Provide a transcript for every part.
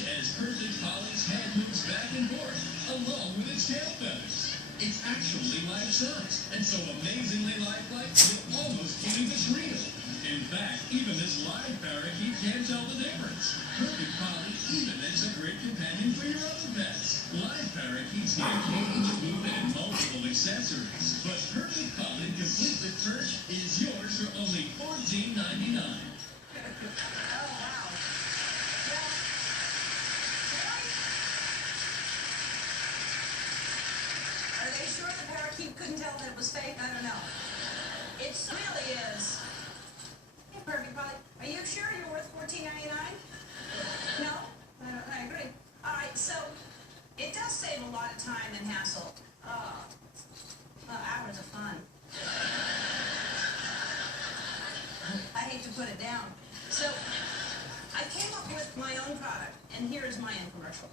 Watch as Perfect Polly's head moves back and forth, along with its tail feathers. It's actually life-size, and so amazingly lifelike, you'll almost believe it's real. In fact, even this live parakeet can't tell the difference. Perfect Polly even makes a great companion for your other pets. Live parakeets need a cage, food, and multiple accessories. But Perfect Polly complete with perch is yours for only $14.99. Are they sure the parakeet couldn't tell that it was fake? I don't know. It really is. Hey, Perfect Polly, are you sure you're worth $14.99? No? I agree. All right, so it does save a lot of time and hassle. Hours of fun. I hate to put it down. So I came up with my own product, and here is my infomercial.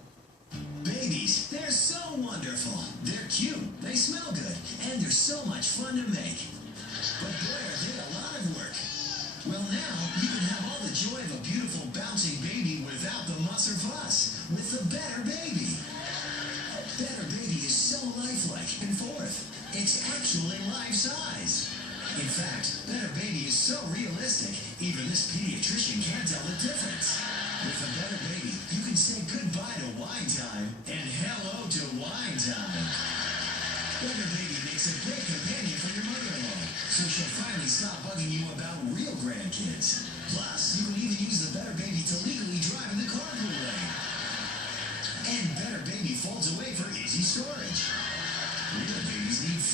Babies, they're so wonderful. They're cute, they smell good, and they're so much fun to make. But boy, are they a lot of work. Well, now you can have all the joy of a beautiful bouncing baby without the muss or fuss with the Better Baby. Better Baby is so lifelike and forth. It's actually life-size. In fact, Better Baby is so realistic, even this pediatrician can't tell the difference. With a Better Baby, you can say goodbye to wine time and hello to wine time. Better Baby makes a great companion for your mother-in-law, so she'll finally stop bugging you about real grandkids. Plus, you can even use the Better Baby to legally drive in the carpool lane. And Better Baby folds away for easy storage. Real babies need